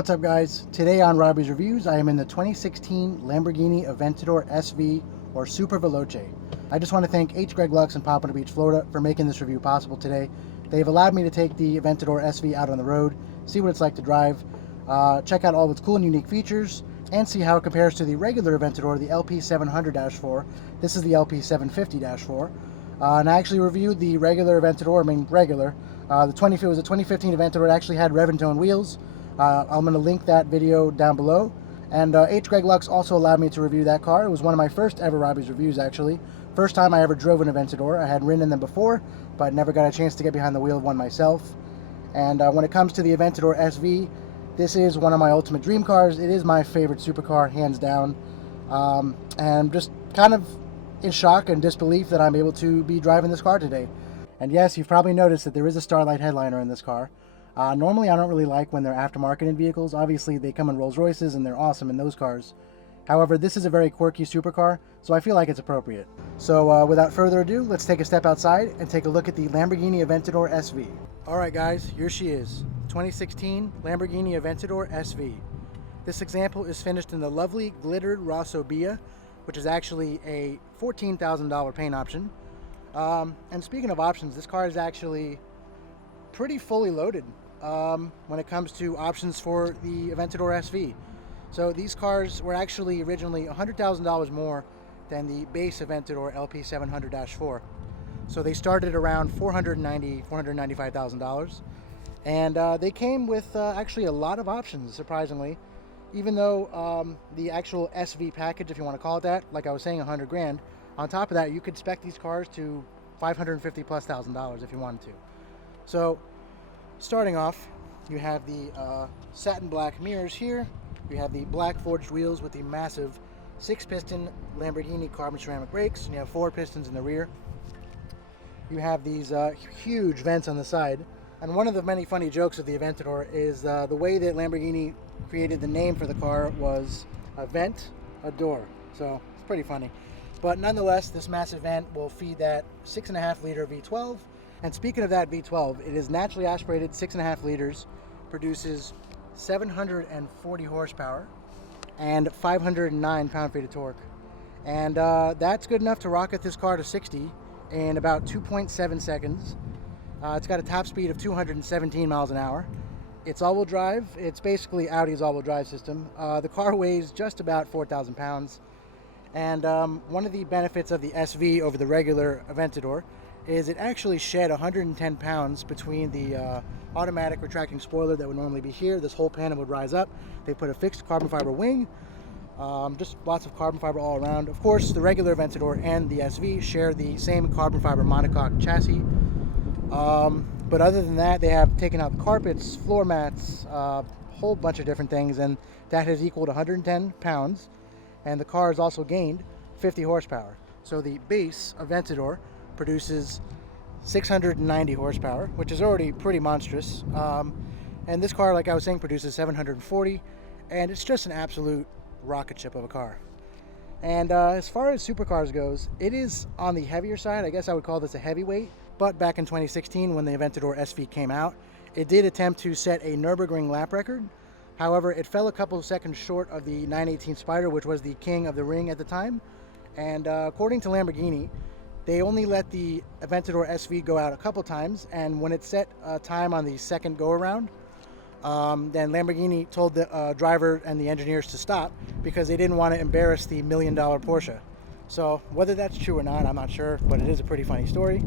What's up guys? Today on Robbie's Reviews, I am in the 2016 Lamborghini Aventador SV or Super Veloce. I just want to thank HGreg LUX in Pompano Beach, Florida for making this review possible today. They've allowed me to take the Aventador SV out on the road, see what it's like to drive, check out all of its cool and unique features, and see how it compares to the regular Aventador, the LP700-4. This is the LP750-4. And I actually reviewed the regular Aventador, it was a 2015 Aventador. It actually had rev and tone wheels. I'm going to link that video down below. And HGreg LUX also allowed me to review that car. It was one of my first ever Robbie's Reviews, actually. First time I ever drove an Aventador. I had ridden in them before, but never got a chance to get behind the wheel of one myself. And when it comes to the Aventador SV, this is one of my ultimate dream cars. It is my favorite supercar, hands down. And I'm just kind of in shock and disbelief that I'm able to be driving this car today. And yes, you've probably noticed that there is a Starlight headliner in this car. Normally I don't really like when they're aftermarket in vehicles. Obviously they come in Rolls Royces and they're awesome in those cars. However, this is a very quirky supercar, so I feel like it's appropriate. So without further ado, let's take a step outside and take a look at the Lamborghini Aventador SV. Alright guys, here she is. 2016 Lamborghini Aventador SV. This example is finished in the lovely glittered Rosso Bia, which is actually a $14,000 paint option. And speaking of options, this car is actually pretty fully loaded when it comes to options for the Aventador SV. So these cars were actually originally $100,000 more than the base Aventador LP700-4. So they started around $495,000, and they came with actually a lot of options, surprisingly. Even though the actual SV package, if you want to call it that, like I was saying, 100 grand. On top of that, you could spec these cars to $550,000+ if you wanted to. So, starting off, you have the satin black mirrors here. You have the black forged wheels with the massive 6-piston Lamborghini carbon ceramic brakes, and you have 4 pistons in the rear. You have these huge vents on the side. And one of the many funny jokes of the Aventador is the way that Lamborghini created the name for the car was a vent, a door. So, it's pretty funny. But nonetheless, this massive vent will feed that 6.5 liter V12. And speaking of that V12, it is naturally aspirated 6.5 liters, produces 740 horsepower and 509 pound-feet of torque. And that's good enough to rocket this car to 60 in about 2.7 seconds. It's got a top speed of 217 miles an hour. It's all-wheel drive. It's basically Audi's all-wheel drive system. The car weighs just about 4,000 pounds. And one of the benefits of the SV over the regular Aventador is it actually shed 110 pounds between the automatic retracting spoiler that would normally be here. This whole panel would rise up. They put a fixed carbon fiber wing, just lots of carbon fiber all around. Of course, the regular Aventador and the SV share the same carbon fiber monocoque chassis. But other than that, they have taken out the carpets, floor mats, a whole bunch of different things, and that has equaled 110 pounds. And the car has also gained 50 horsepower. So the base Aventador produces 690 horsepower, which is already pretty monstrous. And this car, like I was saying, produces 740, and it's just an absolute rocket ship of a car. And as far as supercars goes, it is on the heavier side. I guess I would call this a heavyweight. But back in 2016, when the Aventador SV came out, it did attempt to set a Nürburgring lap record. However, it fell a couple of seconds short of the 918 Spider, which was the king of the ring at the time. And according to Lamborghini, they only let the Aventador SV go out a couple times, and when it set a time on the second go-around, then Lamborghini told the driver and the engineers to stop because they didn't want to embarrass the $1 million Porsche. So whether that's true or not, I'm not sure, but it is a pretty funny story.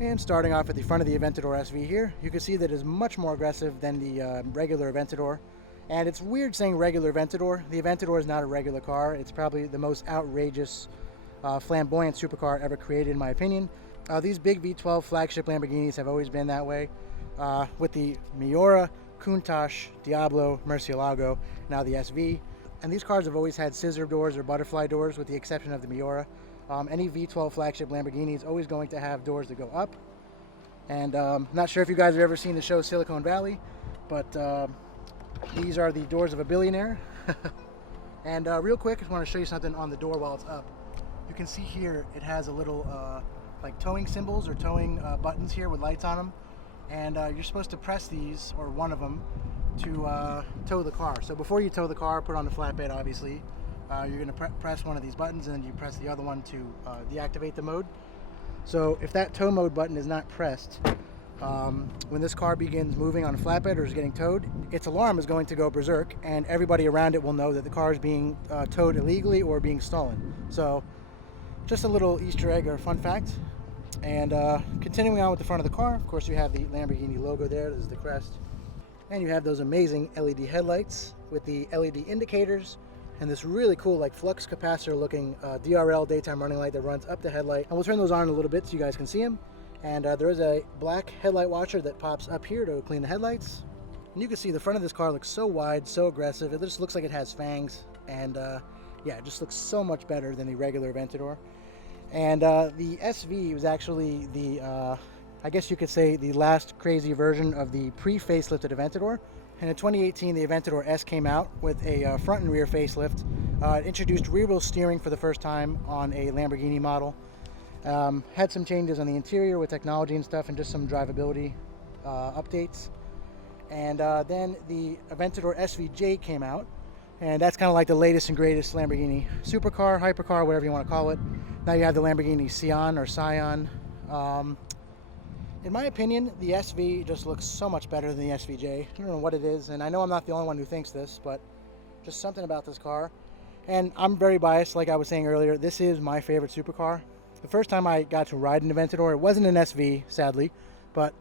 And starting off at the front of the Aventador SV here, you can see that it is much more aggressive than the regular Aventador. And it's weird saying regular Aventador. The Aventador is not a regular car. It's probably the most outrageous, flamboyant supercar ever created, in my opinion. These big V12 flagship Lamborghinis have always been that way, with the Miura, Countach, Diablo, Murcielago, now the SV. And these cars have always had scissor doors or butterfly doors, with the exception of the Miura. Any V12 flagship Lamborghini is always going to have doors that go up. And not sure if you guys have ever seen the show Silicon Valley, but these are the doors of a billionaire. And real quick, I just want to show you something on the door while it's up. You can see here it has a little like towing symbols or towing buttons here with lights on them. And you're supposed to press these, or one of them, to tow the car. So before you tow the car, put on the flatbed, obviously, you're going to press one of these buttons, and then you press the other one to deactivate the mode. So if that tow mode button is not pressed, when this car begins moving on a flatbed or is getting towed, its alarm is going to go berserk, and everybody around it will know that the car is being towed illegally or being stolen. So just a little Easter egg or fun fact. And continuing on with the front of the car, of course, you have the Lamborghini logo there. This is the crest. And you have those amazing LED headlights with the LED indicators and this really cool like flux capacitor looking DRL daytime running light that runs up the headlight. And we'll turn those on a little bit so you guys can see them. And there is a black headlight washer that pops up here to clean the headlights. And you can see the front of this car looks so wide, so aggressive. It just looks like it has fangs. And yeah, it just looks so much better than the regular Aventador. And the SV was actually the, I guess you could say, the last crazy version of the pre-facelifted Aventador. And in 2018, the Aventador S came out with a front and rear facelift. It introduced rear wheel steering for the first time on a Lamborghini model. Had some changes on the interior with technology and stuff, and just some drivability updates. And then the Aventador SVJ came out, and that's kind of like the latest and greatest Lamborghini supercar, hypercar, whatever you want to call it. Now you have the Lamborghini Scion or Scion. In my opinion, the SV just looks so much better than the SVJ. I don't know what it is, and I know I'm not the only one who thinks this, but just something about this car. And I'm very biased, like I was saying earlier. This is my favorite supercar. The first time I got to ride an Aventador, it wasn't an SV, sadly, but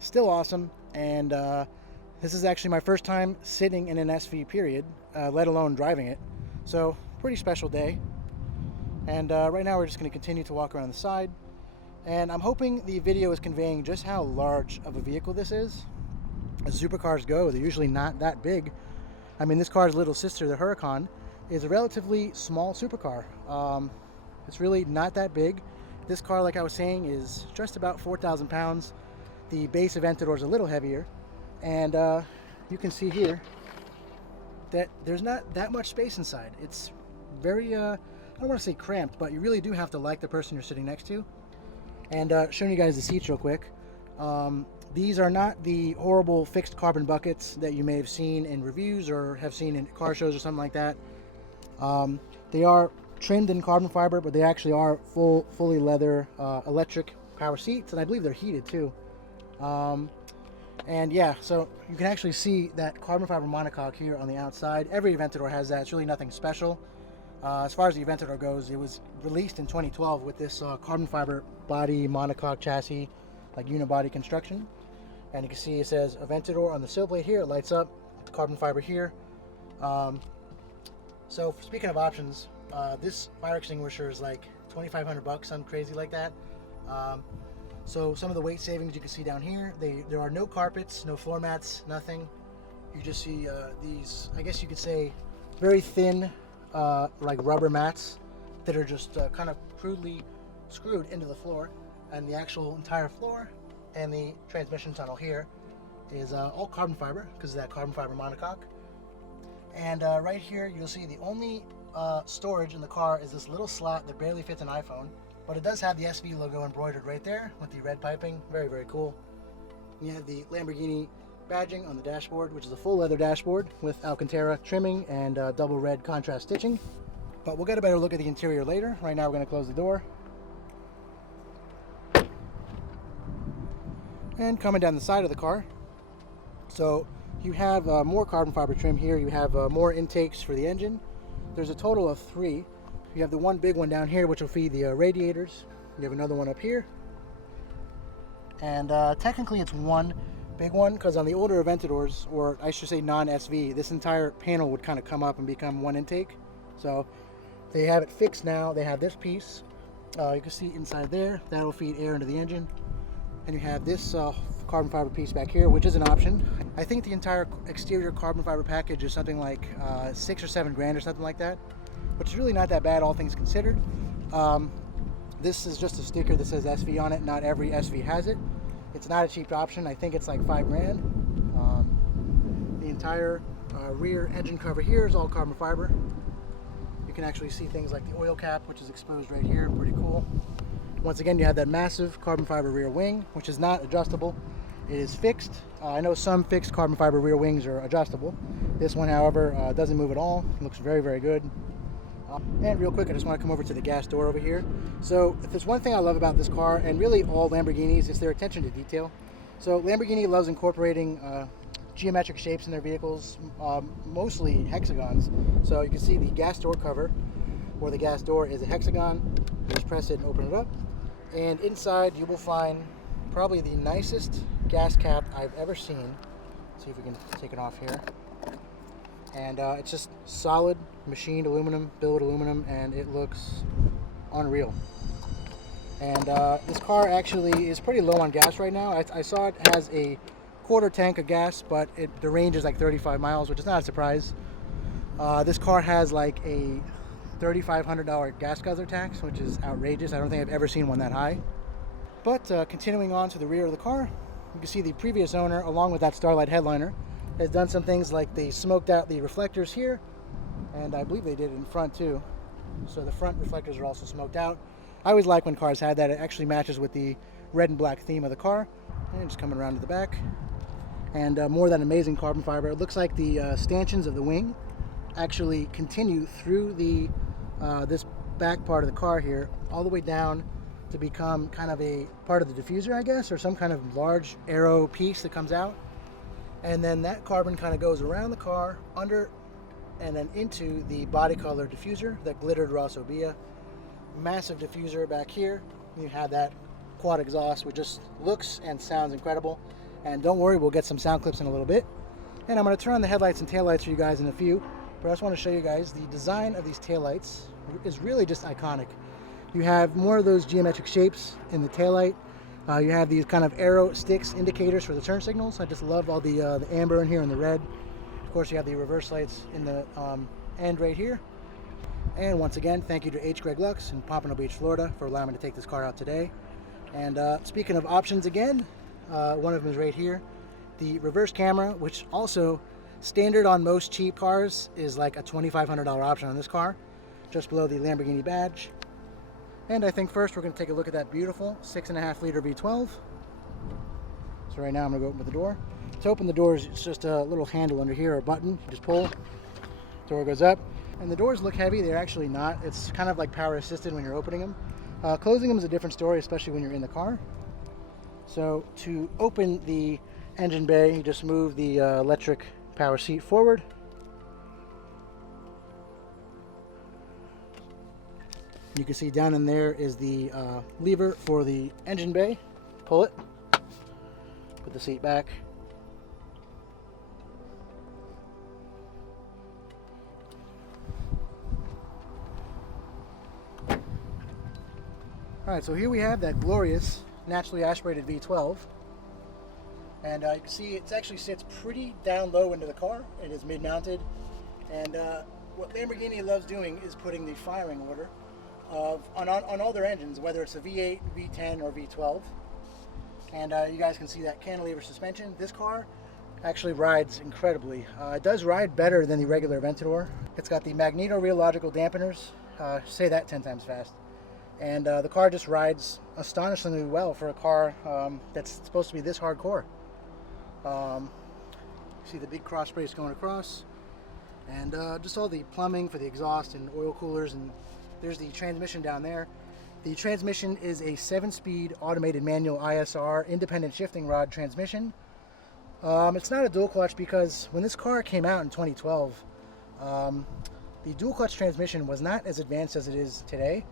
still awesome. And this is actually my first time sitting in an SV, period, let alone driving it. So, pretty special day. And right now we're just going to continue to walk around the side. And I'm hoping the video is conveying just how large of a vehicle this is. As supercars go, they're usually not that big. I mean, this car's little sister, the Huracan, is a relatively small supercar. It's really not that big. This car, like I was saying, is just about 4,000 pounds. The base Aventador is a little heavier. And you can see here that there's not that much space inside. It's very, I don't want to say cramped, but you really do have to like the person you're sitting next to. And showing you guys the seats real quick. These are not the horrible fixed carbon buckets that you may have seen in reviews or have seen in car shows or something like that. They are trimmed in carbon fiber, but they actually are fully leather electric power seats, and I believe they're heated too. And yeah, so you can actually see that carbon fiber monocoque here on the outside. Every Aventador has that. It's really nothing special. As far as the Aventador goes, it was released in 2012 with this carbon fiber body monocoque chassis, like unibody construction. And you can see it says Aventador on the sill plate here. It lights up. Carbon fiber here. So speaking of options, this fire extinguisher is like 2,500 bucks, something crazy like that. So some of the weight savings you can see down here. There are no carpets, no floor mats, nothing. You just see these, I guess you could say, very thin like rubber mats that are just kind of crudely screwed into the floor, and the actual entire floor and the transmission tunnel here is all carbon fiber because of that carbon fiber monocoque. And right here you'll see the only storage in the car is this little slot that barely fits an iPhone, but it does have the SV logo embroidered right there with the red piping. Very, very cool. You have the Lamborghini badging on the dashboard, which is a full leather dashboard with Alcantara trimming and double red contrast stitching. But we'll get a better look at the interior later. Right now we're going to close the door. And coming down the side of the car, so you have more carbon fiber trim here. You have more intakes for the engine. There's a total of 3. You have the one big one down here, which will feed the radiators. You have another one up here. And technically it's one big one, because on the older Aventadors, or I should say non-SV, this entire panel would kind of come up and become one intake. So they have it fixed now. They have this piece. You can see inside there, that'll feed air into the engine. And you have this carbon fiber piece back here, which is an option. I think the entire exterior carbon fiber package is something like 6 or 7 grand or something like that, which is really not that bad, all things considered. This is just a sticker that says SV on it. Not every SV has it. It's not a cheap option. I think it's like 5 grand. The entire rear engine cover here is all carbon fiber. You can actually see things like the oil cap, which is exposed right here. Pretty cool. Once again, you have that massive carbon fiber rear wing, which is not adjustable. It is fixed. I know some fixed carbon fiber rear wings are adjustable. This one, however, doesn't move at all. It looks very, very good. And real quick, I just want to come over to the gas door over here. So if there's one thing I love about this car, and really all Lamborghinis, is their attention to detail. So Lamborghini loves incorporating geometric shapes in their vehicles, mostly hexagons. So you can see the gas door cover, or the gas door, is a hexagon. You just press it and open it up. And inside you will find probably the nicest gas cap I've ever seen. Let's see if we can take it off here. And it's just solid machined aluminum, billet aluminum, and it looks unreal. And this car actually is pretty low on gas right now. I saw it has a quarter tank of gas, but the range is like 35 miles, which is not a surprise. This car has like a $3,500 gas guzzler tax, which is outrageous. I don't think I've ever seen one that high. But continuing on to the rear of the car, you can see the previous owner, along with that Starlight headliner, has done some things like they smoked out the reflectors here, and I believe they did it in front too. So the front reflectors are also smoked out. I always like when cars had that. It actually matches with the red and black theme of the car. And just coming around to the back, and more of that amazing carbon fiber. It looks like the stanchions of the wing actually continue through the this back part of the car here, all the way down to become kind of a part of the diffuser, I guess, or some kind of large aero piece that comes out. And then that carbon kind of goes around the car, under, and then into the body color diffuser, that glittered Rossovia. Massive diffuser back here. You have that quad exhaust, which just looks and sounds incredible. And don't worry, we'll get some sound clips in a little bit. And I'm going to turn on the headlights and taillights for you guys in a few. But I just want to show you guys the design of these taillights is really just iconic. You have more of those geometric shapes in the taillight. You have these kind of arrow sticks indicators for the turn signals. I just love all the amber in here and the red. Of course, you have the reverse lights in the end right here. And once again, thank you to HGreg LUX in Pompano Beach, Florida, for allowing me to take this car out today. And speaking of options again, one of them is right here. The reverse camera, which also standard on most cheap cars, is like a $2,500 option on this car, just below the Lamborghini badge. And I think first we're going to take a look at that beautiful 6.5 liter V12. So right now I'm going to go open the door. To open the doors, it's just a little handle under here, or a button. You just pull, door goes up. And the doors look heavy. They're actually not. It's kind of like power assisted when you're opening them. Closing them is a different story, especially when you're in the car. So to open the engine bay, you just move the electric power seat forward. You can see down in there is the lever for the engine bay. Pull it, put the seat back. Alright, so here we have that glorious naturally aspirated V12. And you can see it actually sits pretty down low into the car. It is mid-mounted. And what Lamborghini loves doing is putting the firing order on all their engines, whether it's a V8, V10, or V12. And you guys can see that cantilever suspension. This car actually rides incredibly. It does ride better than the regular Aventador. It's got the magneto-rheological dampeners. Say that 10 times fast. And the car just rides astonishingly well for a car that's supposed to be this hardcore. See the big cross brace going across, and just all the plumbing for the exhaust and oil coolers, and there's the transmission down there. The transmission is a 7-speed automated manual ISR independent shifting rod transmission. It's not a dual clutch because when this car came out in 2012, the dual clutch transmission was not as advanced as it is today.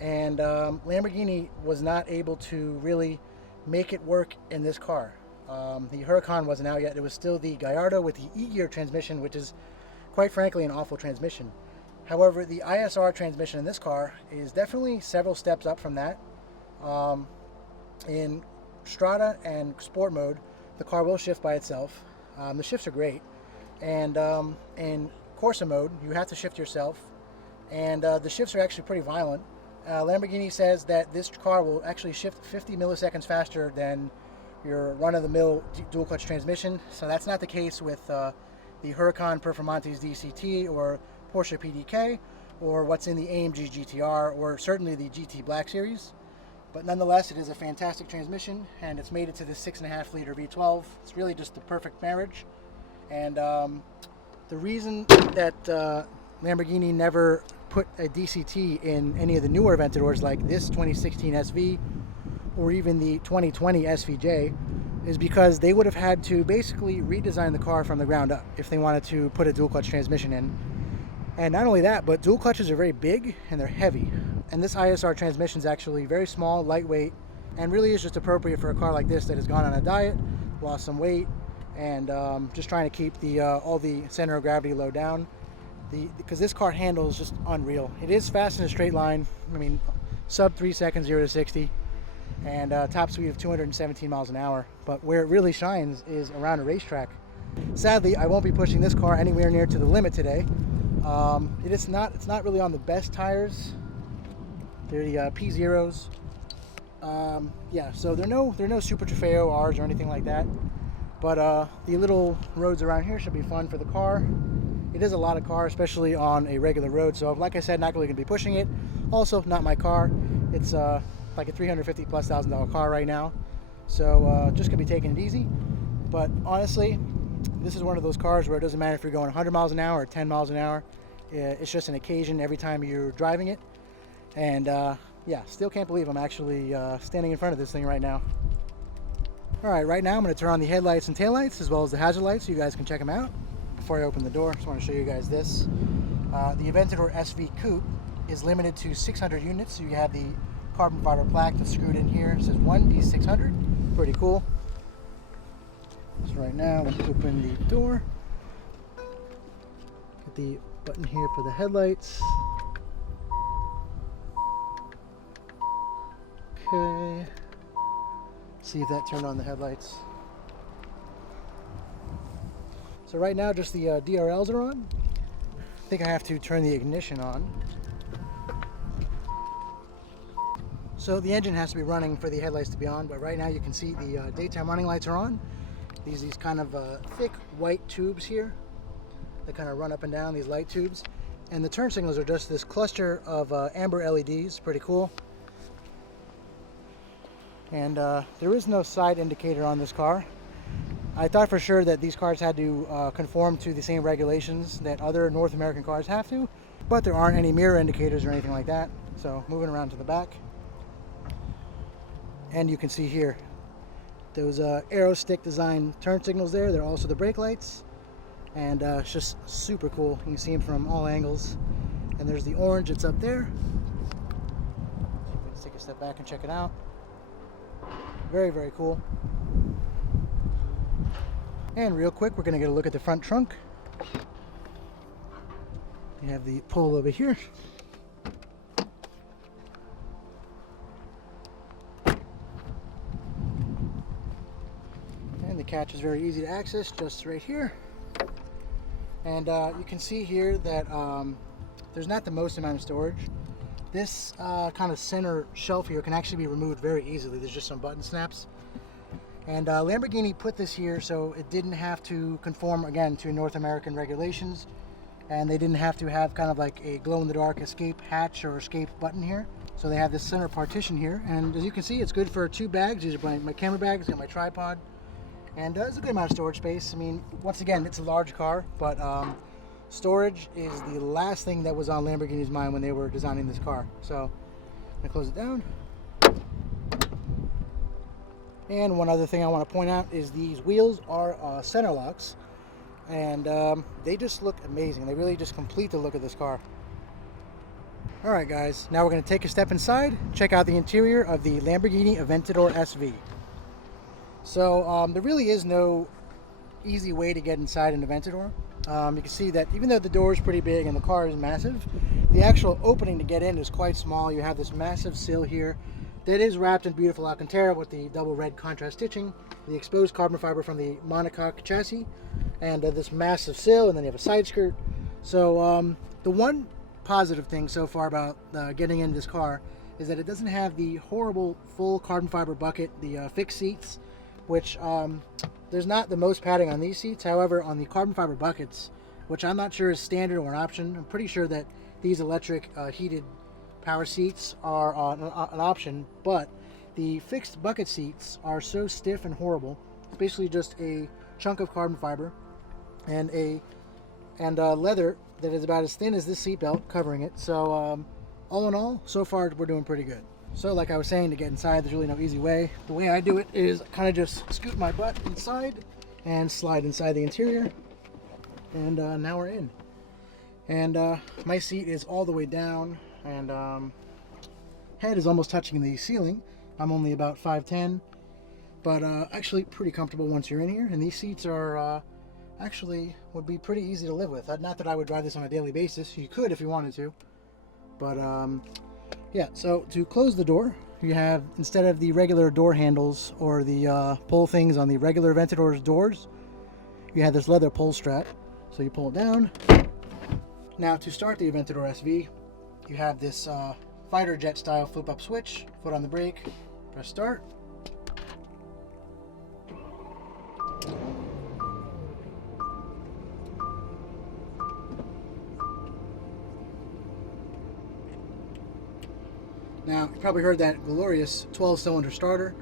And Lamborghini was not able to really make it work in this car. The Huracan wasn't out yet. It was still the Gallardo with the E-gear transmission, which is quite frankly an awful transmission. However, the ISR transmission in this car is definitely several steps up from that. In Strada and Sport mode, the car will shift by itself. The shifts are great. And in Corsa mode, you have to shift yourself. And the shifts are actually pretty violent. Lamborghini says that this car will actually shift 50 milliseconds faster than your run-of-the-mill dual clutch transmission. So that's not the case with the Huracan Performantes DCT or Porsche PDK or what's in the AMG GTR or certainly the GT Black Series. But nonetheless, it is a fantastic transmission, and it's made it to the 6.5 liter V12. It's really just the perfect marriage. And the reason that Lamborghini never put a DCT in any of the newer Aventadors like this 2016 SV or even the 2020 SVJ is because they would have had to basically redesign the car from the ground up if they wanted to put a dual clutch transmission in. And not only that, but dual clutches are very big and they're heavy. And this ISR transmission is actually very small, lightweight, and really is just appropriate for a car like this that has gone on a diet, lost some weight, and just trying to keep the all the center of gravity low down. Because this car handles just unreal. It is fast in a straight line. I mean, sub 3 seconds 0 to 60, and top speed of 217 miles an hour. But where it really shines is around a racetrack. Sadly, I won't be pushing this car anywhere near to the limit today. It's not really on the best tires. They're the P0s. Yeah, so they're no Super Trofeo R's or anything like that. But the little roads around here should be fun for the car. It is a lot of car, especially on a regular road. So like I said, not really gonna be pushing it. Also, not my car. It's like a $350,000+ car right now. So just gonna be taking it easy. But honestly, this is one of those cars where it doesn't matter if you're going 100 miles an hour or 10 miles an hour. It's just an occasion every time you're driving it. And yeah, still can't believe I'm actually standing in front of this thing right now. All right, right now I'm going to turn on the headlights and taillights as well as the hazard lights so you guys can check them out. Before I open the door, I just want to show you guys this. The Aventador SV Coupe is limited to 600 units. So you have the carbon fiber plaque that's screwed in here. It says 1D600. Pretty cool. So right now I'm going to open the door. Get the button here for the headlights. Okay. See if that turned on the headlights. So right now just the DRLs are on. I think I have to turn the ignition on. So the engine has to be running for the headlights to be on, but right now you can see the daytime running lights are on. These kind of thick white tubes here that kind of run up and down, these light tubes. And the turn signals are just this cluster of amber LEDs, pretty cool. And there is no side indicator on this car. I thought for sure that these cars had to conform to the same regulations that other North American cars have to, but there aren't any mirror indicators or anything like that. So moving around to the back, and you can see here those arrow stick design turn signals there. They're also the brake lights, and it's just super cool. You can see them from all angles. And there's the orange, it's up there. Let's take a step back and check it out. Very, very cool. And real quick, we're going to get a look at the front trunk. We have the pull over here. And the catch is very easy to access, just right here. And you can see here that there's not the most amount of storage. This kind of center shelf here can actually be removed very easily. There's just some button snaps. And Lamborghini put this here so it didn't have to conform, again, to North American regulations. And they didn't have to have kind of like a glow-in-the-dark escape hatch or escape button here. So they have this center partition here. And as you can see, it's good for 2 bags. These are my camera bags, got my tripod. And it's a good amount of storage space. I mean, once again, it's a large car, but storage is the last thing that was on Lamborghini's mind when they were designing this car. So I'm gonna close it down. And one other thing I want to point out is these wheels are center locks, and they just look amazing. They really just complete the look of this car. All right, guys, now we're going to take a step inside, check out the interior of the Lamborghini Aventador SV. So there really is no easy way to get inside an Aventador. You can see that even though the door is pretty big and the car is massive, the actual opening to get in is quite small. You have this massive sill here that is wrapped in beautiful Alcantara with the double red contrast stitching, the exposed carbon fiber from the monocoque chassis, and this massive sill, and then you have a side skirt. So the one positive thing so far about getting into this car is that it doesn't have the horrible full carbon fiber bucket, the fixed seats, which there's not the most padding on these seats. However, on the carbon fiber buckets, which I'm not sure is standard or an option, I'm pretty sure that these electric heated power seats are an option, but The fixed bucket seats are so stiff and horrible. It's basically just a chunk of carbon fiber and leather that is about as thin as this seat belt covering it. So all in all, so far we're doing pretty good. So like I was saying, to get inside, there's really no easy way. The way I do it is kind of just scoot my butt inside and slide inside the interior. And now we're in. And my seat is all the way down, and head is almost touching the ceiling. I'm only about 5'10", but actually pretty comfortable once you're in here. And these seats are actually would be pretty easy to live with. Not that I would drive this on a daily basis. You could if you wanted to, but yeah. So to close the door, you have, instead of the regular door handles or the pull things on the regular Aventador's doors, you have this leather pull strap. So you pull it down. Now to start the Aventador SV, you have this fighter jet style flip up switch. Foot on the brake, press start. Now, you probably heard that glorious 12-cylinder starter,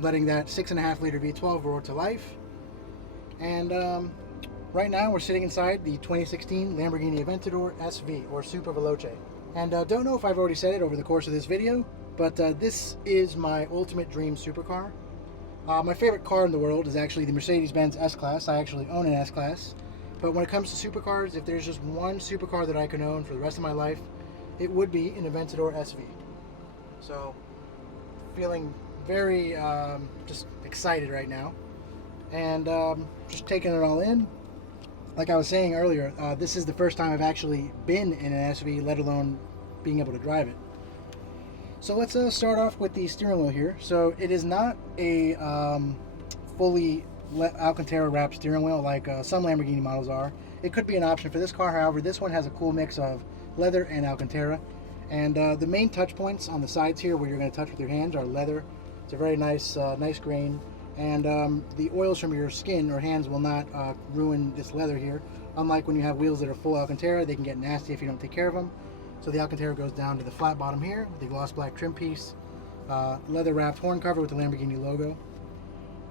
letting that 6.5 liter V12 roar to life. And right now we're sitting inside the 2016 Lamborghini Aventador SV, or Super Veloce. And don't know if I've already said it over the course of this video, but this is my ultimate dream supercar. My favorite car in the world is actually the Mercedes-Benz S-Class. I actually own an S-Class. But when it comes to supercars, if there's just one supercar that I can own for the rest of my life, it would be an Aventador SV. So, feeling very just excited right now, and just taking it all in. Like I was saying earlier, this is the first time I've actually been in an SV, let alone being able to drive it. So let's start off with the steering wheel here. So it is not a fully Alcantara wrapped steering wheel like some Lamborghini models are. It could be an option for this car. However, this one has a cool mix of leather and Alcantara, and the main touch points on the sides here where you're going to touch with your hands are leather. It's a very nice nice grain, and the oils from your skin or hands will not ruin this leather here, unlike when you have wheels that are full Alcantara. They can get nasty if you don't take care of them. So the Alcantara goes down to the flat bottom here with the gloss black trim piece, leather wrapped horn cover with the Lamborghini logo,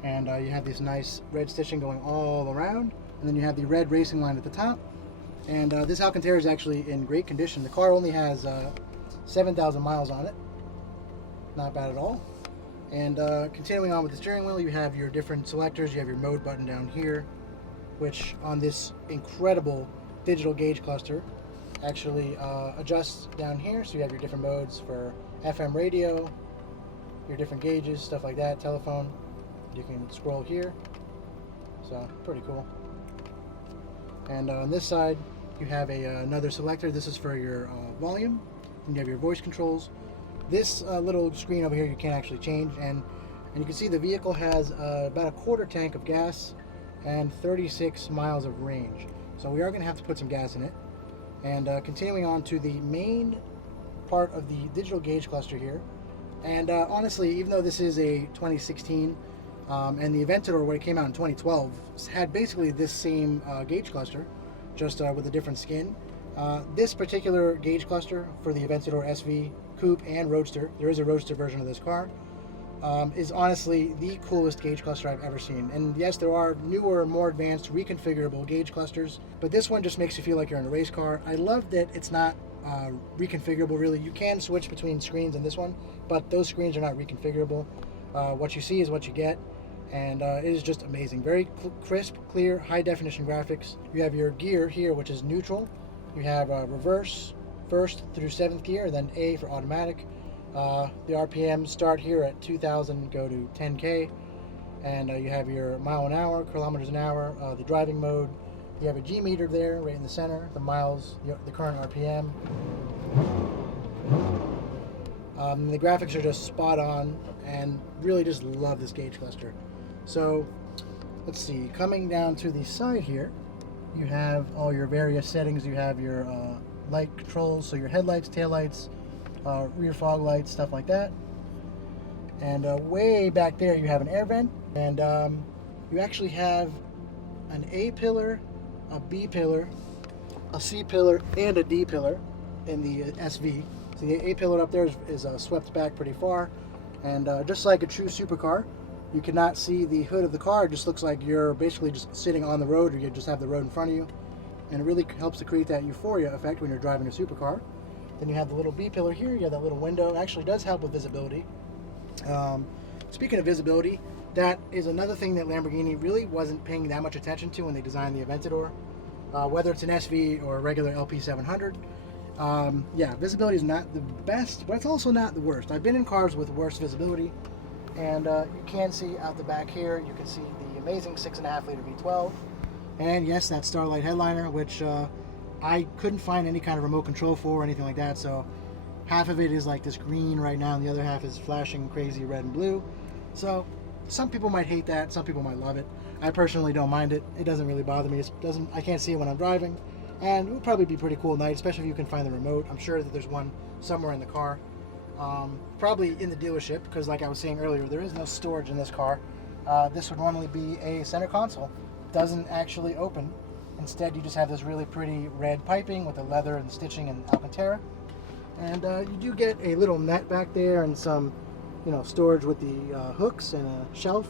and you have this nice red stitching going all around, and then you have the red racing line at the top. And this Alcantara is actually in great condition. The car only has 7,000 miles on it. Not bad at all. And continuing on with the steering wheel, you have your different selectors. You have your mode button down here, which on this incredible digital gauge cluster actually adjusts down here. So you have your different modes for FM radio, your different gauges, stuff like that, telephone. You can scroll here. So pretty cool. And on this side, you have another selector. This is for your volume, and you have your voice controls. This little screen over here you can't actually change, and you can see the vehicle has about a quarter tank of gas and 36 miles of range. So we are going to have to put some gas in it. And continuing on to the main part of the digital gauge cluster here. And honestly, even though this is a 2016, and the Aventador, when it came out in 2012, had basically this same gauge cluster, just with a different skin. This particular gauge cluster for the Aventador SV Coupe and Roadster, there is a Roadster version of this car, is honestly the coolest gauge cluster I've ever seen. And yes, there are newer, more advanced, reconfigurable gauge clusters, but this one just makes you feel like you're in a race car. I love that it's not reconfigurable, really. You can switch between screens in this one, but those screens are not reconfigurable. What you see is what you get. And it is just amazing. Very crisp, clear, high definition graphics. You have your gear here, which is neutral. You have reverse, first through 7th gear, then A for automatic. The RPMs start here at 2,000, go to 10K. And you have your mile an hour, kilometers an hour, the driving mode. You have a G meter there, right in the center, the miles, the current RPM. The graphics are just spot on, and really just love this gauge cluster. So let's see, coming down to the side here, you have all your various settings. You have your light controls, so your headlights, taillights, rear fog lights, stuff like that. And way back there you have an air vent, and you actually have an A pillar, a B pillar, a C pillar, and a D pillar in the SV. So the A pillar up there is swept back pretty far. And just like a true supercar, you cannot see the hood of the car. It just looks like you're basically just sitting on the road, or you just have the road in front of you. And it really helps to create that euphoria effect when you're driving a supercar. Then you have the little B-pillar here. You have that little window. It actually does help with visibility. Speaking of visibility, that is another thing that Lamborghini really wasn't paying that much attention to when they designed the Aventador. Whether it's an SV or a regular LP700. Yeah, visibility is not the best, but it's also not the worst. I've been in cars with worse visibility, and you can see out the back here, you can see the amazing 6.5 liter V12, and yes, that Starlight headliner, which I couldn't find any kind of remote control for or anything like that, so half of it is like this green right now, and the other half is flashing crazy red and blue. So some people might hate that, some people might love it. I personally don't mind it. It doesn't really bother me. I can't see it when I'm driving. And it would probably be pretty cool at night, especially if you can find the remote. I'm sure that there's one somewhere in the car. Probably in the dealership, because like I was saying earlier, there is no storage in this car. This would normally be a center console. It doesn't actually open. Instead, you just have this really pretty red piping with the leather and stitching and Alcantara. And you do get a little net back there and some, storage with the hooks and a shelf.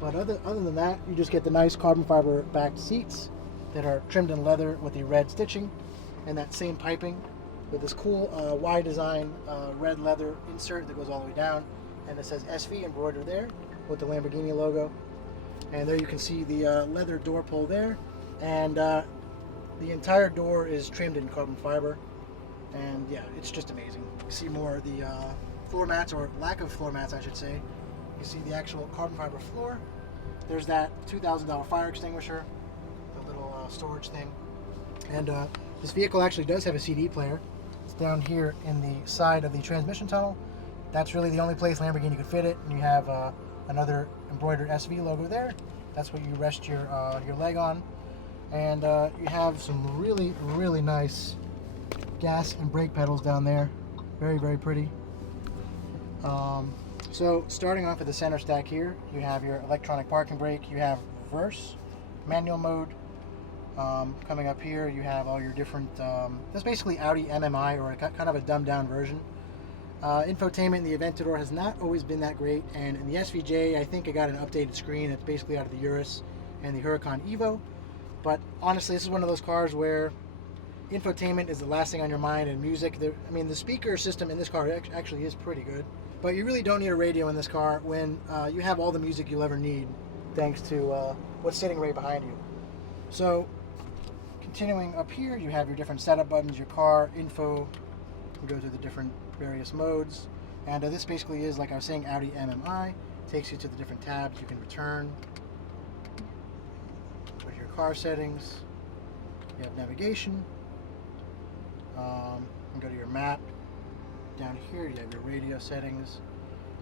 But other than that, you just get the nice carbon fiber backed seats that are trimmed in leather with the red stitching and that same piping with this cool Y design red leather insert that goes all the way down, and it says SV embroidered there with the Lamborghini logo. And there you can see the leather door pull there, and the entire door is trimmed in carbon fiber, and yeah, it's just amazing. You see more of the floor mats, or lack of floor mats I should say. You see the actual carbon fiber floor. There's that $2,000 fire extinguisher, the little storage thing. And this vehicle actually does have a CD player. It's down here in the side of the transmission tunnel. That's really the only place Lamborghini could fit it. And you have another embroidered SV logo there. That's what you rest your leg on. And you have some really, really nice gas and brake pedals down there. Very, very pretty. So starting off at the center stack here, you have your electronic parking brake, you have reverse, manual mode. Coming up here, you have all your different, that's basically Audi MMI, or kind of a dumbed down version. Infotainment in the Aventador has not always been that great, and in the SVJ, I think I got an updated screen. It's basically out of the Urus and the Huracan Evo. But honestly, this is one of those cars where infotainment is the last thing on your mind, and music. The speaker system in this car actually is pretty good. But you really don't need a radio in this car when you have all the music you'll ever need, thanks to what's sitting right behind you. So, continuing up here, you have your different setup buttons, your car info. You go through the different various modes. And this basically is, like I was saying, Audi MMI. Takes you to the different tabs you can return. Go to your car settings. You have navigation. You can go to your map. Down here you have your radio settings.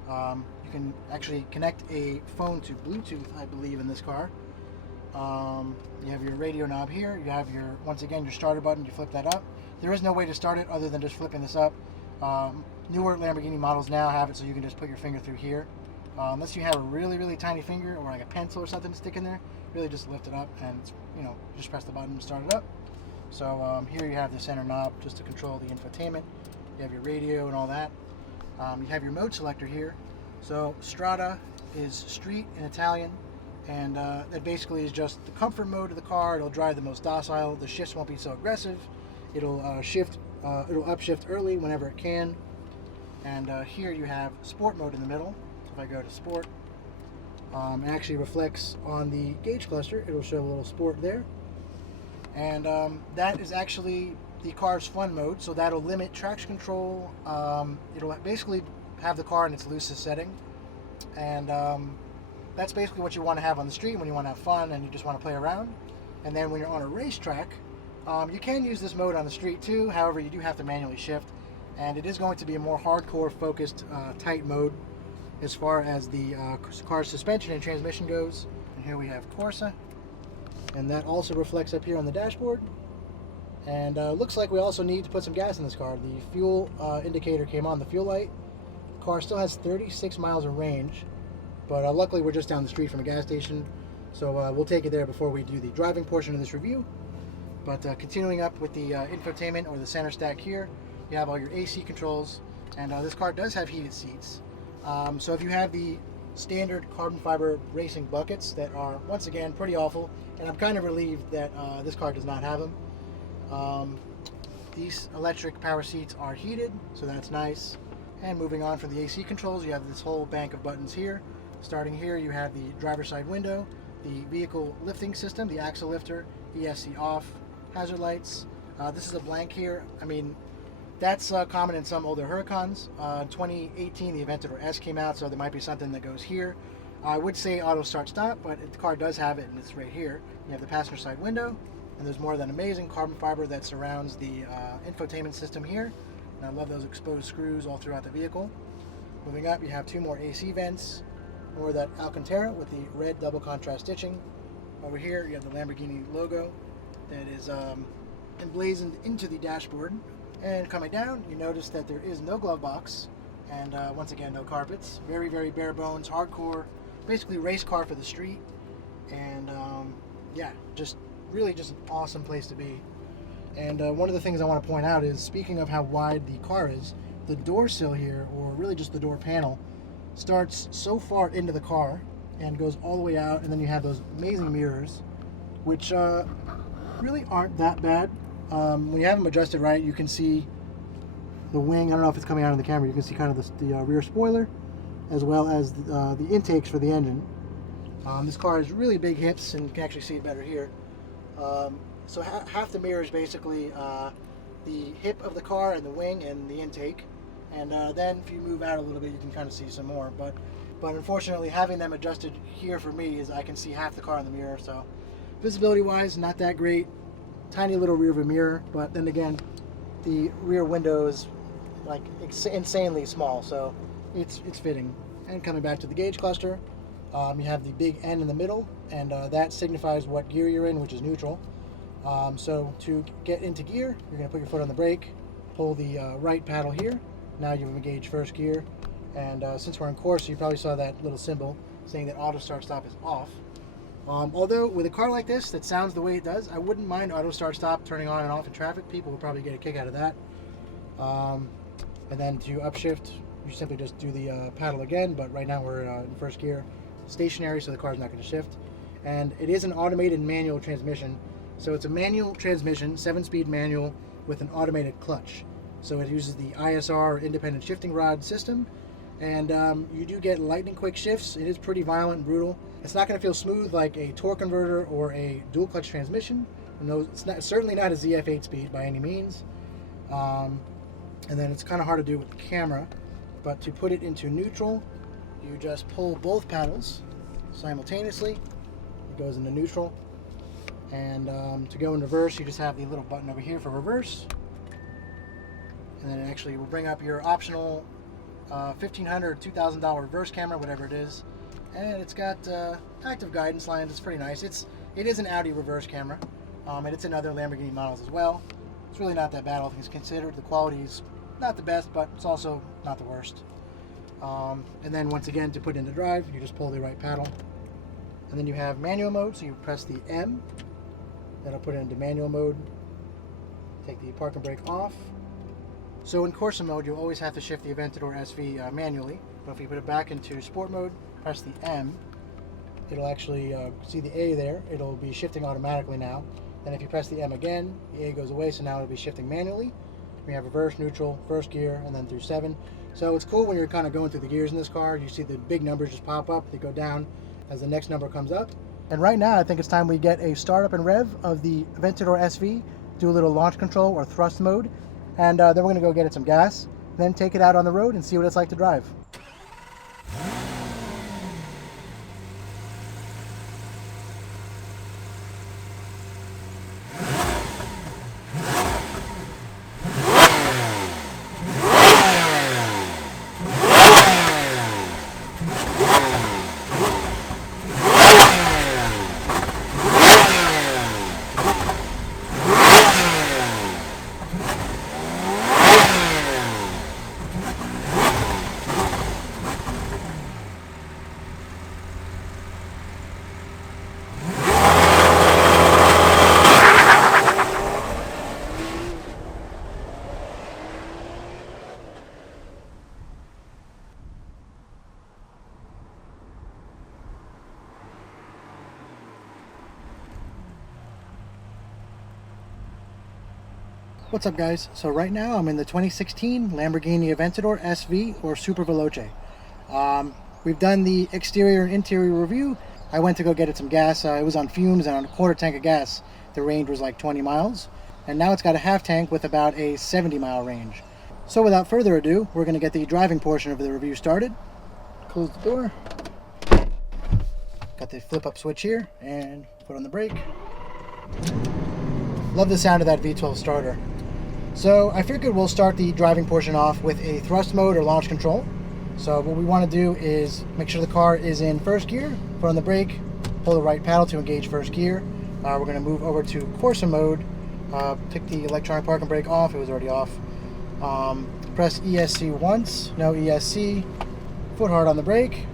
You can actually connect a phone to Bluetooth, I believe, in this car. You have your radio knob here. You have your, once again, your starter button. You flip that up. There is no way to start it other than just flipping this up. Newer Lamborghini models now have it so you can just put your finger through here. Unless you have a really, really tiny finger or like a pencil or something to stick in there, really just lift it up and just press the button and start it up. So here you have the center knob just to control the infotainment. You have your radio and all that. You have your mode selector here. So Strada is street in Italian, and that basically is just the comfort mode of the car. It'll drive the most docile. The shifts won't be so aggressive. It'll it'll upshift early whenever it can. And here you have sport mode in the middle. If I go to sport, it actually reflects on the gauge cluster. It'll show a little sport there. And that is actually the car's fun mode, so that'll limit traction control. It'll basically have the car in its loosest setting, and that's basically what you want to have on the street when you want to have fun and you just want to play around. And then when you're on a racetrack, you can use this mode on the street too. However, you do have to manually shift, and it is going to be a more hardcore focused tight mode as far as the car's suspension and transmission goes. And here we have Corsa, and that also reflects up here on the dashboard. And looks like we also need to put some gas in this car. The fuel indicator came on, the fuel light. The car still has 36 miles of range, but luckily we're just down the street from a gas station, so we'll take it there before we do the driving portion of this review. But continuing up with the infotainment, or the center stack here, you have all your AC controls, and this car does have heated seats. So if you have the standard carbon fiber racing buckets that are, once again, pretty awful, and I'm kind of relieved that this car does not have them. These electric power seats are heated, so that's nice. And moving on from the AC controls, you have this whole bank of buttons here. Starting here, you have the driver's side window, the vehicle lifting system, the axle lifter, ESC off, hazard lights. This is a blank here. I mean, that's common in some older Huracans. 2018, the Aventador S came out, so there might be something that goes here. I would say auto start stop, but the car does have it, and it's right here. You have the passenger side window, and there's more of that amazing carbon fiber that surrounds the infotainment system here. And I love those exposed screws all throughout the vehicle. Moving up, you have two more AC vents, more of that Alcantara with the red double contrast stitching. Over here, you have the Lamborghini logo that is emblazoned into the dashboard. And coming down, you notice that there is no glove box, and once again, no carpets. Very, very bare bones, hardcore, basically race car for the street. And yeah, just really just an awesome place to be. And one of the things I want to point out is, speaking of how wide the car is, the door sill here, or really just the door panel, starts so far into the car and goes all the way out, and then you have those amazing mirrors, which really aren't that bad. When you have them adjusted right, you can see the wing. I don't know if it's coming out in the camera. You can see kind of the rear spoiler, as well as the intakes for the engine. This car has really big hips, and you can actually see it better here. So half the mirror is basically the hip of the car and the wing and the intake. And then if you move out a little bit, you can kind of see some more. But unfortunately, having them adjusted here for me is I can see half the car in the mirror. So visibility-wise, not that great. Tiny little rear view mirror, but then again, the rear window is like insanely small, so it's fitting. And coming back to the gauge cluster, you have the big N in the middle, and that signifies what gear you're in, which is neutral. So to get into gear, you're going to put your foot on the brake, pull the right paddle here. Now you've engaged first gear, and since we're in Corsa, you probably saw that little symbol saying that auto start stop is off. Although with a car like this that sounds the way it does, I wouldn't mind auto start stop turning on and off in traffic. People will probably get a kick out of that. And then to upshift, you simply just do the paddle again, but right now we're in first gear, stationary, so the car's not going to shift. And it is an automated manual transmission, so it's a manual transmission, 7-speed manual with an automated clutch. So it uses the ISR, independent shifting rod system, and you do get lightning quick shifts. It is pretty violent and brutal. It's not going to feel smooth like a torque converter or a dual clutch transmission. No, it's certainly not a ZF 8-speed by any means. And then it's kind of hard to do with the camera, but to put it into neutral, you just pull both paddles simultaneously. It goes into neutral. And to go in reverse, you just have the little button over here for reverse. And then it actually will bring up your optional $1,500 or $2,000 reverse camera, whatever it is. And it's got active guidance lines. It's pretty nice. It is an Audi reverse camera, and it's in other Lamborghini models as well. It's really not that bad, all things considered. The quality is not the best, but it's also not the worst. And then once again, to put into drive, you just pull the right paddle. And then you have manual mode, so you press the M. That'll put it into manual mode. Take the park and brake off. So in Corsa mode, you'll always have to shift the Aventador SV manually. But if you put it back into sport mode, press the M, it'll actually see the A there. It'll be shifting automatically now. Then if you press the M again, the A goes away, so now it'll be shifting manually. We have reverse, neutral, first gear, and then through 7. So it's cool when you're kind of going through the gears in this car. You see the big numbers just pop up. They go down as the next number comes up. And right now, I think it's time we get a startup and rev of the Aventador SV, do a little launch control or thrust mode, and then we're going to go get it some gas, then take it out on the road and see what it's like to drive. What's up guys? So right now I'm in the 2016 Lamborghini Aventador SV or Super Veloce. We've done the exterior and interior review. I went to go get it some gas. It was on fumes, and on a quarter tank of gas the range was like 20 miles. And now it's got a half tank with about a 70-mile range. So without further ado, we're going to get the driving portion of the review started. Close the door. Got the flip up switch here and put on the brake. Love the sound of that V12 starter. So I figured we'll start the driving portion off with a thrust mode or launch control. So what we want to do is make sure the car is in first gear, put on the brake, pull the right paddle to engage first gear. We're going to move over to Corsa mode, pick the electronic parking brake off, it was already off. Press ESC once, no ESC, foot hard on the brake.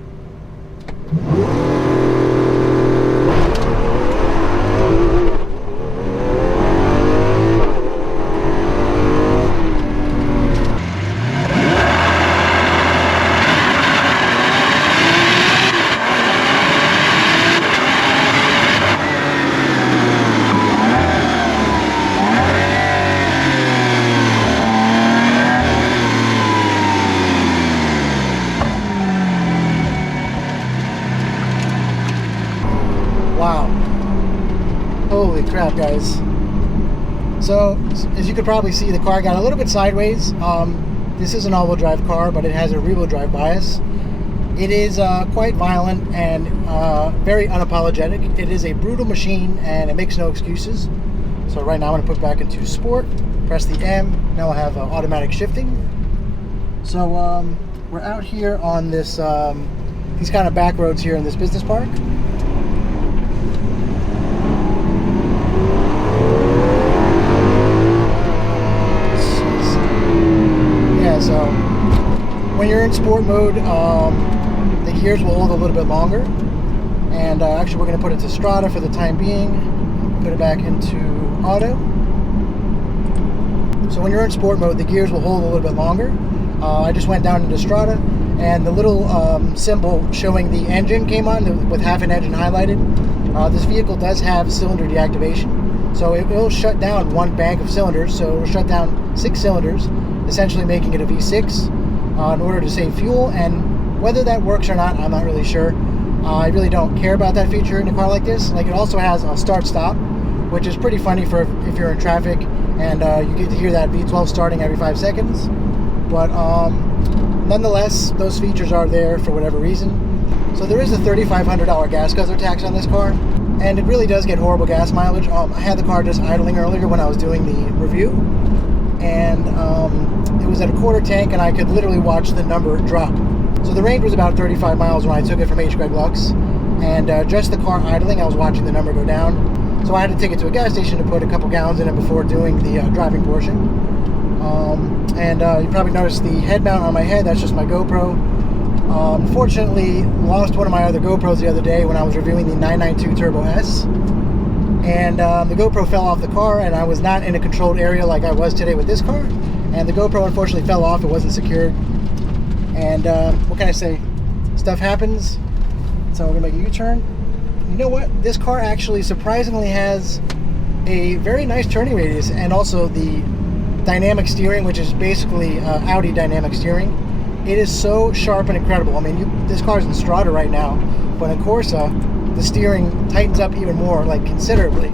Wow. Holy crap, guys. So, as you could probably see, the car got a little bit sideways. This is an all-wheel drive car, but it has a rear-wheel drive bias. It is quite violent and very unapologetic. It is a brutal machine, and it makes no excuses. So right now I'm going to put it back into sport, press the M. Now I'll have automatic shifting. So we're out here on this these kind of back roads here in this business park. So when you're in sport mode, the gears will hold a little bit longer. And actually we're going to put it to Strata for the time being. Put it back into auto. So when you're in sport mode, the gears will hold a little bit longer. I just went down into Strata, and the little symbol showing the engine came on with half an engine highlighted. This vehicle does have cylinder deactivation. So it will shut down one bank of cylinders. So it will shut down 6 cylinders, essentially making it a V6 in order to save fuel. And whether that works or not, I'm not really sure. I really don't care about that feature in a car like this. Like, it also has a start-stop, which is pretty funny for if you're in traffic and you get to hear that V12 starting every 5 seconds. But nonetheless, those features are there for whatever reason. So there is a $3,500 gas guzzler tax on this car, and it really does get horrible gas mileage. I had the car just idling earlier when I was doing the review, and it was at a quarter tank, and I could literally watch the number drop. So the range was about 35 miles when I took it from HGreg LUX, and just the car idling, I was watching the number go down. So I had to take it to a gas station to put a couple gallons in it before doing the driving portion. You probably noticed the head mount on my head. That's just my GoPro. Unfortunately, lost one of my other GoPros the other day when I was reviewing the 992 Turbo S. And the GoPro fell off the car, and I was not in a controlled area like I was today with this car. And the GoPro unfortunately fell off. It wasn't secured. And what can I say? Stuff happens. So we're going to make a U-turn. You know what? This car actually surprisingly has a very nice turning radius, and also the dynamic steering, which is basically Audi dynamic steering. It is so sharp and incredible. I mean, this car is in Strata right now, but in Corsa, the steering tightens up even more, like considerably.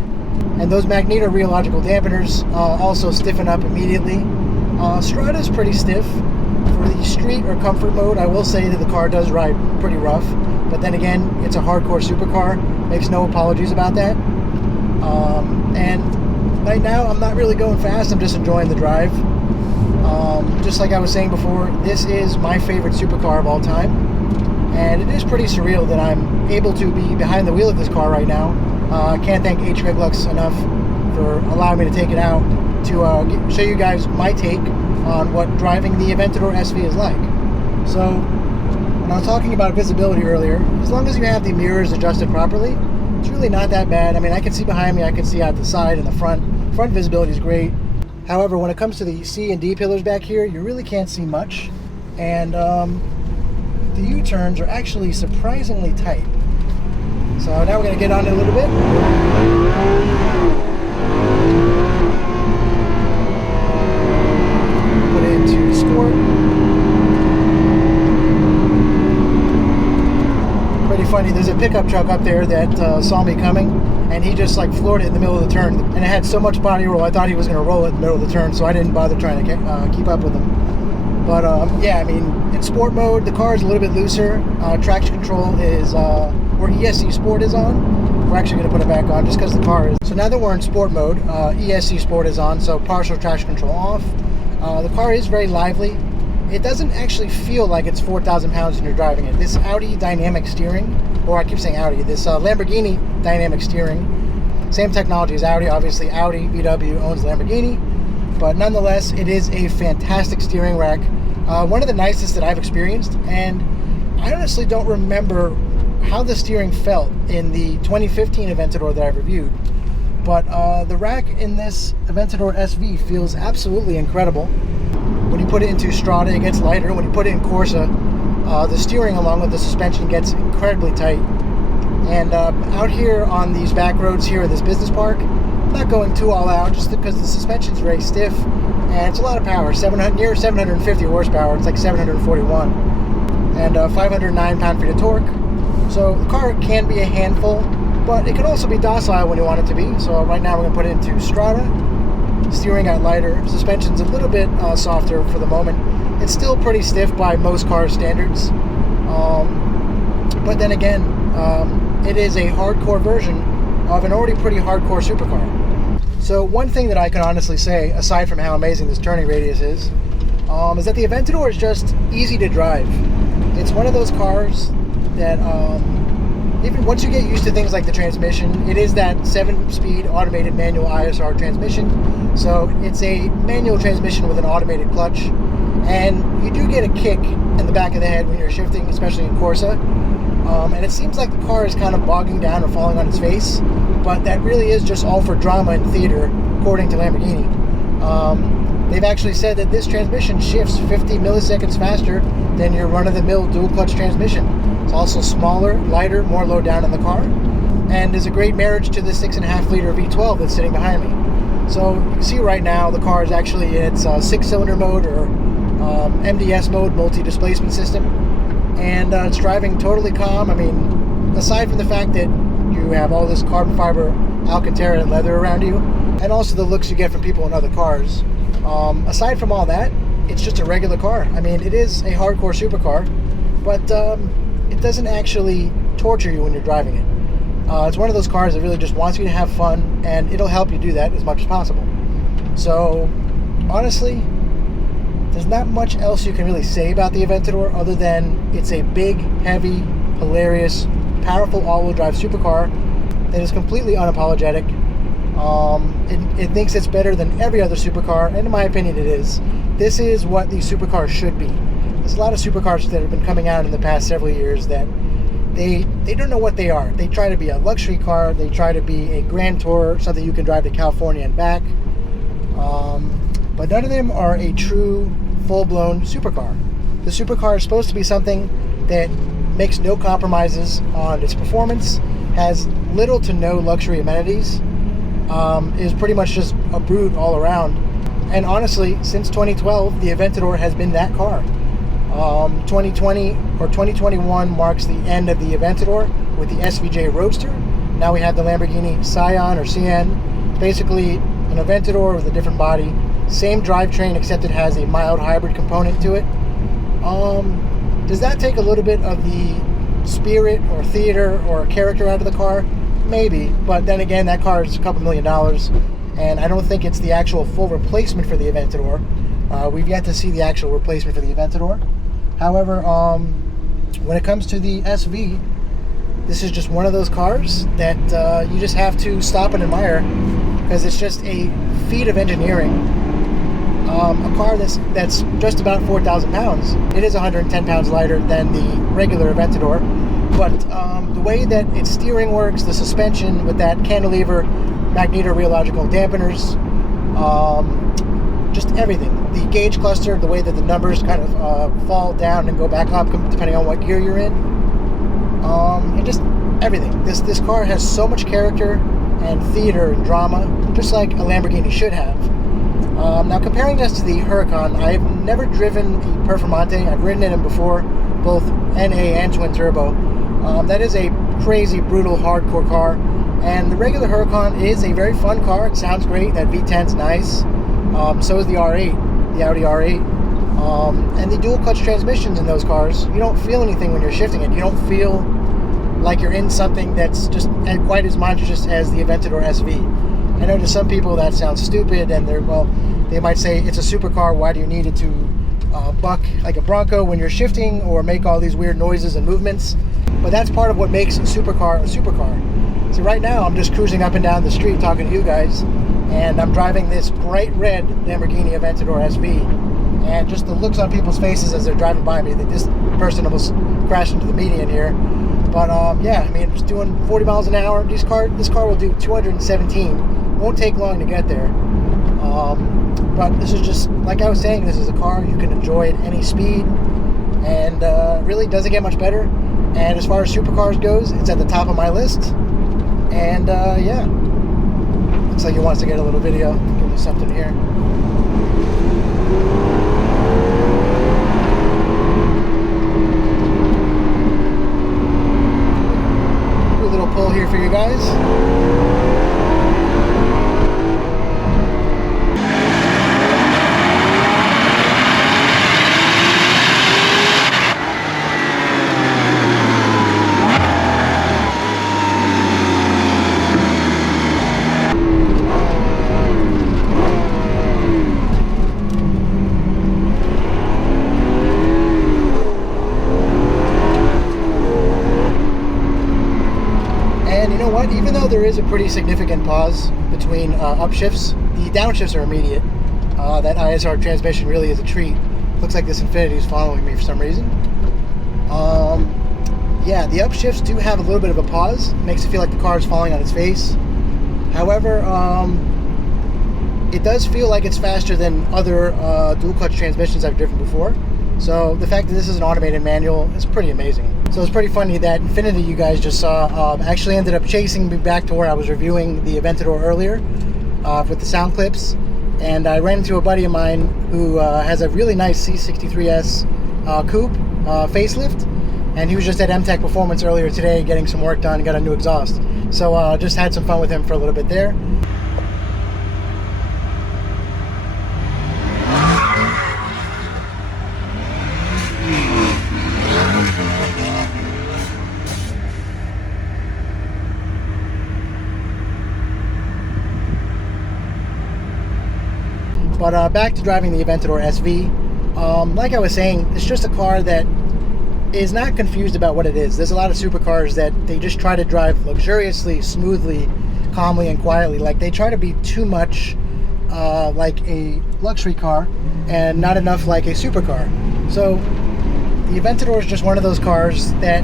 And those magneto rheological dampeners also stiffen up immediately. Strata is pretty stiff. For the street or comfort mode, I will say that the car does ride pretty rough. But then again, it's a hardcore supercar. Makes no apologies about that. And right now, I'm not really going fast. I'm just enjoying the drive. Just like I was saying before, this is my favorite supercar of all time. And it is pretty surreal that I'm able to be behind the wheel of this car right now. I can't thank HGreg LUX enough for allowing me to take it out to show you guys my take on what driving the Aventador SV is like. So, when I was talking about visibility earlier, as long as you have the mirrors adjusted properly, it's really not that bad. I mean, I can see behind me, I can see out the side and the front. Front visibility is great. However, when it comes to the C and D pillars back here, you really can't see much. And the U-turns are actually surprisingly tight. So now we're going to get on it a little bit. for it. Pretty funny, there's a pickup truck up there that saw me coming, and he just like floored it in the middle of the turn, and it had so much body roll I thought he was going to roll it in the middle of the turn, so I didn't bother trying to keep up with him. But yeah, I mean, in sport mode the car is a little bit looser. Traction control is where ESC Sport is on. We're actually going to put it back on just because the car is. So now that we're in sport mode, ESC Sport is on, so partial traction control off. The car is very lively. It doesn't actually feel like it's 4,000 pounds when you're driving it. This Audi dynamic steering, or I keep saying Audi, this Lamborghini dynamic steering, same technology as Audi. Obviously Audi VW owns Lamborghini, but nonetheless it is a fantastic steering rack. One of the nicest that I've experienced, and I honestly don't remember how the steering felt in the 2015 Aventador that I've reviewed, but the rack in this Aventador SV feels absolutely incredible. When you put it into Strada, it gets lighter. When you put it in Corsa, the steering along with the suspension gets incredibly tight. And out here on these back roads here in this business park, I'm not going too all out just because the suspension is very stiff and it's a lot of power. Near 750 horsepower, it's like 741, and 509 pound-feet of torque. So the car can be a handful, but it can also be docile when you want it to be. So right now we're going to put it into Strada. Steering got lighter, suspension's a little bit softer for the moment. It's still pretty stiff by most car standards, but then again, it is a hardcore version of an already pretty hardcore supercar. So one thing that I can honestly say, aside from how amazing this turning radius is that the Aventador is just easy to drive. It's one of those cars that even once you get used to things like the transmission, it is that 7-speed automated manual ISR transmission. So it's a manual transmission with an automated clutch, and you do get a kick in the back of the head when you're shifting, especially in Corsa. And it seems like the car is kind of bogging down or falling on its face, but that really is just all for drama and theater, according to Lamborghini. They've actually said that this transmission shifts 50 milliseconds faster than your run-of-the-mill dual-clutch transmission. It's also smaller, lighter, more low down in the car, and is a great marriage to the 6.5-liter V12 that's sitting behind me. So you can see right now the car is actually in its 6-cylinder mode, or MDS mode, multi-displacement system, and it's driving totally calm. I mean, aside from the fact that you have all this carbon fiber Alcantara and leather around you, and also the looks you get from people in other cars, aside from all that, it's just a regular car. I mean, it is a hardcore supercar, but it doesn't actually torture you when you're driving it. It's one of those cars that really just wants you to have fun, and it'll help you do that as much as possible. So honestly, there's not much else you can really say about the Aventador other than it's a big, heavy, hilarious, powerful all-wheel drive supercar that is completely unapologetic. It thinks it's better than every other supercar, and in my opinion it is. This is what these supercars should be. There's a lot of supercars that have been coming out in the past several years that they don't know what they are. They try to be a luxury car, they try to be a Grand Tour, something you can drive to California and back, but none of them are a true full-blown supercar. The supercar is supposed to be something that makes no compromises on its performance, has little to no luxury amenities, is pretty much just a brute all around. And honestly, since 2012, the Aventador has been that car. 2020 or 2021 marks the end of the Aventador with the SVJ Roadster. Now we have the Lamborghini Scion or CN, basically an Aventador with a different body, same drivetrain except it has a mild hybrid component to it. Does that take a little bit of the spirit or theater or character out of the car? Maybe, but then again, that car is a couple $1 million, and I don't think it's the actual full replacement for the Aventador. We've yet to see the actual replacement for the Aventador. However, when it comes to the SV, this is just one of those cars that you just have to stop and admire, because it's just a feat of engineering. A car that's just about 4,000 pounds. It is 110 pounds lighter than the regular Aventador, but the way that its steering works, the suspension with that cantilever magneto-rheological dampeners, just everything. The gauge cluster, the way that the numbers kind of fall down and go back up depending on what gear you're in, and just everything. This car has so much character and theater and drama, just like a Lamborghini should have. Now comparing this to the Huracan, I've never driven the Performante. I've ridden in them before, both NA and twin turbo. That is a crazy, brutal, hardcore car. And the regular Huracan is a very fun car. It sounds great. That V10's nice. So is the R8, the Audi R8. And the dual clutch transmissions in those cars, you don't feel anything when you're shifting it. You don't feel like you're in something that's just quite as monstrous as the Aventador SV. I know to some people that sounds stupid, and they might say it's a supercar. Why do you need it to buck like a Bronco when you're shifting, or make all these weird noises and movements? But that's part of what makes a supercar a supercar. So right now I'm just cruising up and down the street talking to you guys, and I'm driving this bright red Lamborghini Aventador SV, and just the looks on people's faces as they're driving by me. This person almost crashed into the median here. But yeah, I mean, just doing 40 miles an hour. This car will do 217. Won't take long to get there. But this is just, like I was saying, this is a car you can enjoy at any speed, and really doesn't get much better. And as far as supercars goes, it's at the top of my list. And yeah, looks like he wants to get a little video. Give me something here. Do a little pull here for you guys. Even though there is a pretty significant pause between upshifts, the downshifts are immediate. That ISR transmission really is a treat. Looks like this Infiniti is following me for some reason. Yeah, the upshifts do have a little bit of a pause. Makes it feel like the car is falling on its face. However, it does feel like it's faster than other dual clutch transmissions I've driven before. So the fact that this is an automated manual is pretty amazing. So it's pretty funny that Infiniti you guys just saw actually ended up chasing me back to where I was reviewing the Aventador earlier with the sound clips. And I ran into a buddy of mine who has a really nice C63S coupe facelift. And he was just at MTech Performance earlier today getting some work done, got a new exhaust. So just had some fun with him for a little bit there. But back to driving the Aventador SV. Like I was saying, it's just a car that is not confused about what it is. There's a lot of supercars that they just try to drive luxuriously, smoothly, calmly, and quietly. Like they try to be too much like a luxury car and not enough like a supercar. So the Aventador is just one of those cars that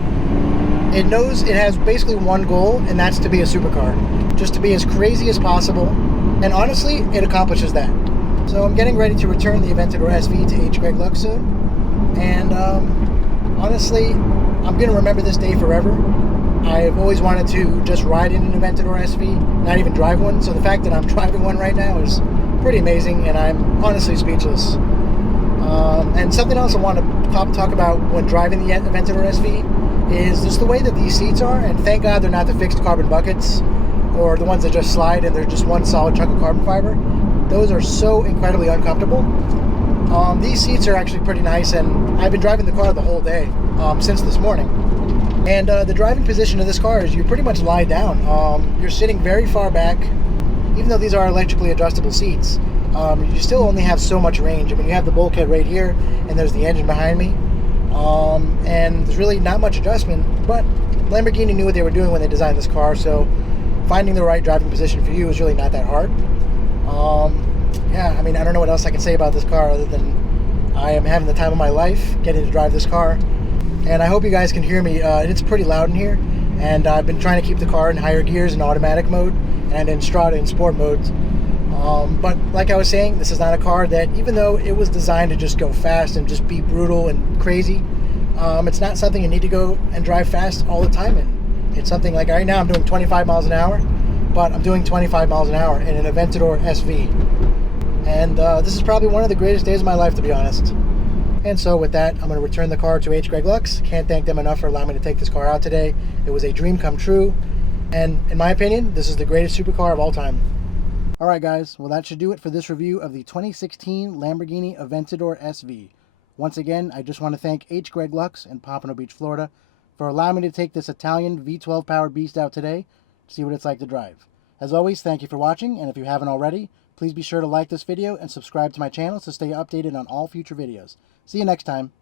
it knows it has basically one goal, and that's to be a supercar. Just to be as crazy as possible. And honestly, it accomplishes that. So I'm getting ready to return the Aventador SV to HGreg LUX soon, and honestly, I'm going to remember this day forever. I've always wanted to just ride in an Aventador SV, not even drive one, so the fact that I'm driving one right now is pretty amazing, and I'm honestly speechless. And something else I want to talk about when driving the Aventador SV is just the way that these seats are, and thank God they're not the fixed carbon buckets, or the ones that just slide and they're just one solid chunk of carbon fiber. Those are so incredibly uncomfortable. These seats are actually pretty nice, and I've been driving the car the whole day since this morning. And the driving position of this car is you pretty much lie down. You're sitting very far back. Even though these are electrically adjustable seats, you still only have so much range. I mean, you have the bulkhead right here, and there's the engine behind me. And there's really not much adjustment, but Lamborghini knew what they were doing when they designed this car, so finding the right driving position for you is really not that hard. Yeah, I mean, I don't know what else I can say about this car other than I am having the time of my life getting to drive this car. And I hope you guys can hear me. It's pretty loud in here, and I've been trying to keep the car in higher gears in automatic mode and in Strada in sport modes. But like I was saying, this is not a car that, even though it was designed to just go fast and just be brutal and crazy, it's not something you need to go and drive fast all the time in. It's something like right now I'm doing 25 miles an hour, but I'm doing 25 miles an hour in an Aventador SV. And this is probably one of the greatest days of my life, to be honest. And so with that, I'm going to return the car to HGreg LUX. Can't thank them enough for allowing me to take this car out today. It was a dream come true. And in my opinion, this is the greatest supercar of all time. Alright guys, well that should do it for this review of the 2016 Lamborghini Aventador SV. Once again, I just want to thank HGreg LUX in Pompano Beach, Florida, for allowing me to take this Italian V12 powered beast out today to see what it's like to drive. As always, thank you for watching, and if you haven't already, please be sure to like this video and subscribe to my channel to stay updated on all future videos. See you next time.